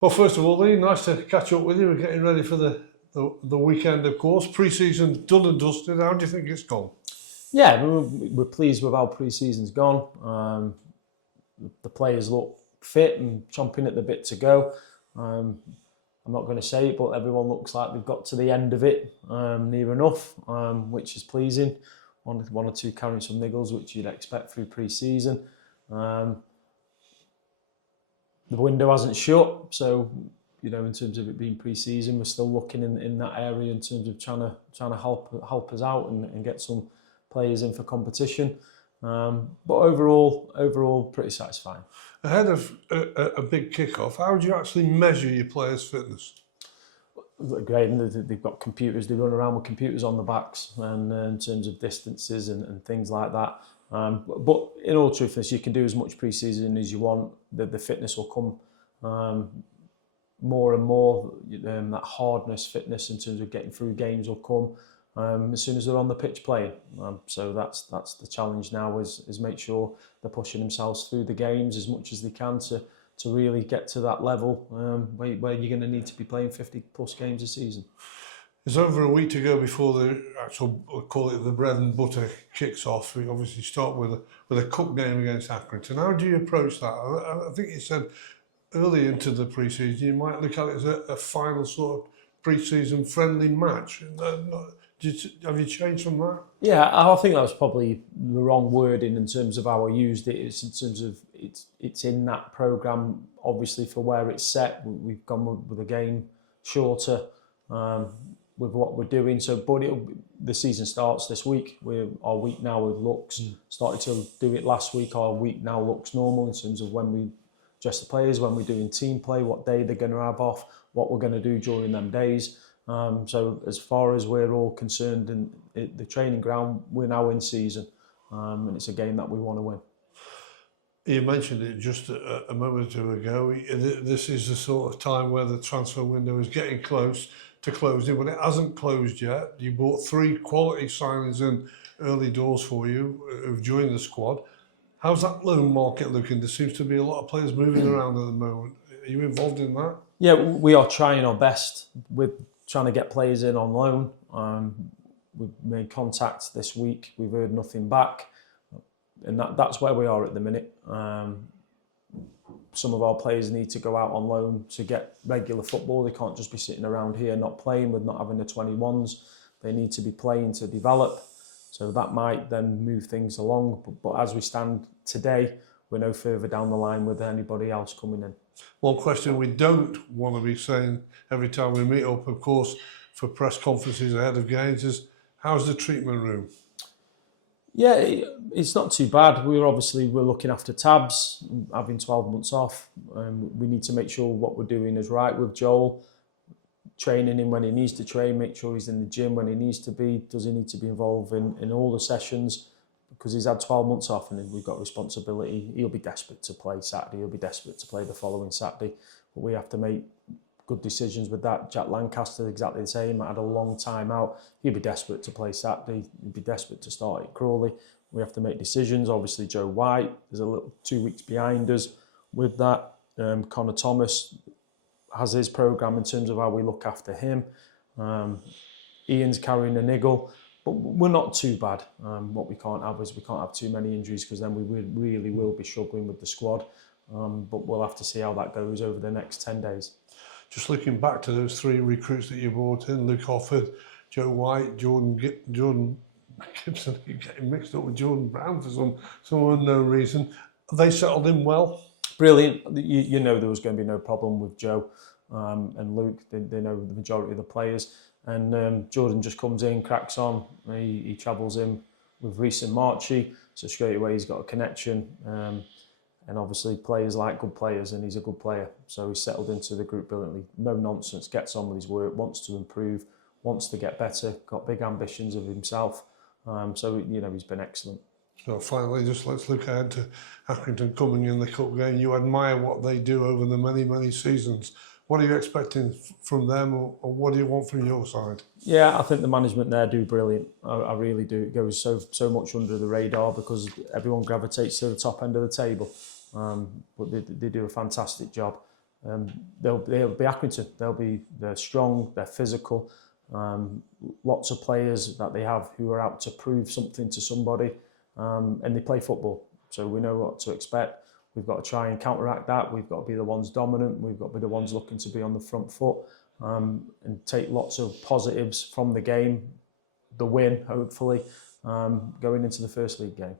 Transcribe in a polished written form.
Well, first of all, Lee, nice to catch up with you. We're getting ready for the weekend, of course. Pre-season done and dusted. How do you think it's gone? Yeah, we're pleased with how pre-season's gone. The players look fit and chomping at the bit to go. I'm not going to say it, but everyone looks like they've got to the end of it near enough, which is pleasing. One or two carrying some niggles, which you'd expect through pre-season. The window hasn't shut, so in terms of it being pre-season, we're still looking in that area in terms of trying to help us out and get some players in for competition. But overall, pretty satisfying. Ahead of a big kick-off, how do you actually measure your players' fitness? Great, and they've got computers. They run around with computers on the backs, and in terms of distances and things like that. But in all truthfulness, you can do as much pre-season as you want. The fitness will come more and more. That hardness, fitness in terms of getting through games will come as soon as they're on the pitch playing. So that's the challenge now is make sure they're pushing themselves through the games as much as they can to really get to that level where you're going to need to be playing 50 plus games a season. It's over a week to go before the actual, we'll call it the bread and butter, kicks off. We obviously start with a cup game against Accrington. How do you approach that? I think you said early into the pre-season you might look at it as a final sort of pre-season friendly match. Have you changed from that? Yeah, I think that was probably the wrong wording in terms of how I used it. It's in terms of it's in that programme, obviously, for where it's set. We've gone with a game shorter with what we're doing. So, but the season starts this week. Our week now with looks started to do it last week. Our week now looks normal in terms of when we dress the players, when we're doing team play, what day they're going to have off, what we're going to do during them days. So as far as we're all concerned in the training ground, we're now in season, and it's a game that we want to win. You mentioned it just a moment or two ago. This is the sort of time where the transfer window is getting close to closing, but it hasn't closed yet. You brought 3 quality signings in early doors for you who've joined the squad. How's that loan market looking? There seems to be a lot of players moving around at the moment. Are you involved in that? Yeah, we are trying our best with trying to get players in on loan. We've made contact this week. We've heard nothing back. And that's where we are at the minute. Some of our players need to go out on loan to get regular football. They can't just be sitting around here not playing with not having the 21s. They need to be playing to develop. So that might then move things along. But as we stand today, we're no further down the line with anybody else coming in. One question we don't want to be saying every time we meet up, of course, for press conferences ahead of games is, how's the treatment room? Yeah, it's not too bad. We're looking after tabs, having 12 months off. We need to make sure what we're doing is right with Joel, training him when he needs to train, make sure he's in the gym when he needs to be. Does he need to be involved in all the sessions? Because he's had 12 months off and we've got responsibility. He'll be desperate to play Saturday. He'll be desperate to play the following Saturday. But we have to make good decisions with that. Jack Lancaster, exactly the same. Had a long time out. He'll be desperate to play Saturday. He'll be desperate to start at Crawley. We have to make decisions. Obviously, Joe White is a little 2 weeks behind us with that. Connor Thomas has his programme in terms of how we look after him. Ian's carrying a niggle. But we're not too bad. What we can't have is we can't have too many injuries because then we really will be struggling with the squad. But we'll have to see how that goes over the next 10 days. Just looking back to those 3 recruits that you brought in, Luke Hofford, Joe White, Jordan Gibson, you're getting mixed up with Jordan Brown for some unknown reason. Have they settled in well? Brilliant. You know there was going to be no problem with Joe and Luke. They know the majority of the players. And Jordan just comes in, cracks on. He travels in with Reece and Marchie, so straight away he's got a connection. And obviously players like good players, and he's a good player. So he's settled into the group brilliantly. No nonsense, gets on with his work, wants to improve, wants to get better, got big ambitions of himself. So, he's been excellent. So finally, just let's look ahead to Accrington coming in the cup game. You admire what they do over the many, many seasons. What are you expecting from them, or what do you want from your side? Yeah, I think the management there do brilliant. I really do. It goes so much under the radar because everyone gravitates to the top end of the table. But they do a fantastic job. they'll be Accrington. They're strong, they're physical. Lots of players that they have who are out to prove something to somebody, and they play football, so we know what to expect. We've got to try and counteract that. We've got to be the ones dominant. We've got to be the ones looking to be on the front foot, and take lots of positives from the game, the win, hopefully, going into the first league game.